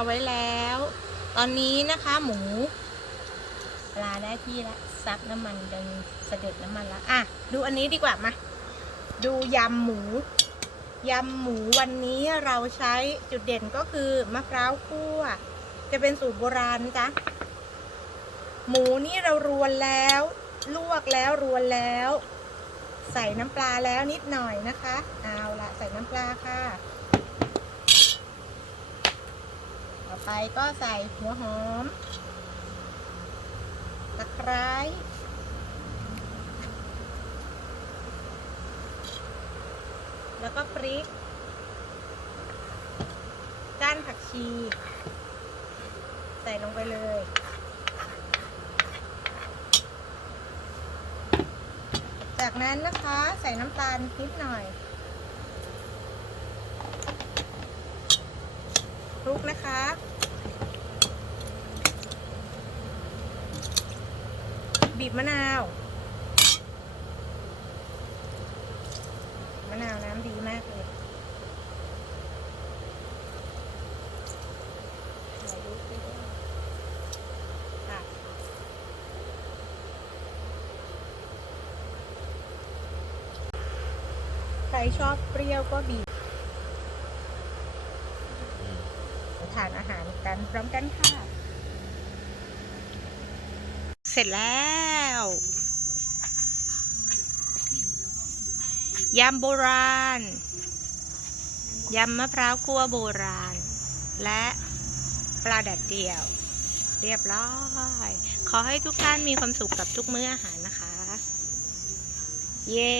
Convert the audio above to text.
เอาไว้แล้ว ตอนนี้นะคะหมู ปลาได้ที่แล้วซับน้ำมันยังเสด็จน้ำมันละอะ ดูอันนี้ดีกว่ามาดูยำหมูยำหมูวันนี้เราใช้จุดเด่นก็คือมะพร้าวคั่ว จะเป็นสูตรโบราณนะจ๊ะหมูนี่เรารวนแล้ว ลวกแล้วรวนแล้ว ใส่น้ำปลาแล้วนิดหน่อยนะคะ เอาละใส่น้ำปลาค่ะ ต่อ ไปก็ใส่หัวหอม ตะไคร้แล้วก็พริก ก้านผักชี ใส่ลงไปเลย จากนั้นนะคะใส่น้ำตาลนิดหน่อยคลุกนะคะ บีบมะนาว มะนาวน้ำดีมากเลยถ่ายรูปไปด้วยค่ะใครชอบเปรี้ยวก็บีบทานอาหารกันพร้อมกันค่ะ เสร็จแล้ว ยำโบราณ ยำมะพร้าวคั่วโบราณ และปลาแดดเดี่ยว เรียบร้อย ขอให้ทุกท่านมีความสุขกับทุกมื้ออาหารนะคะ เย้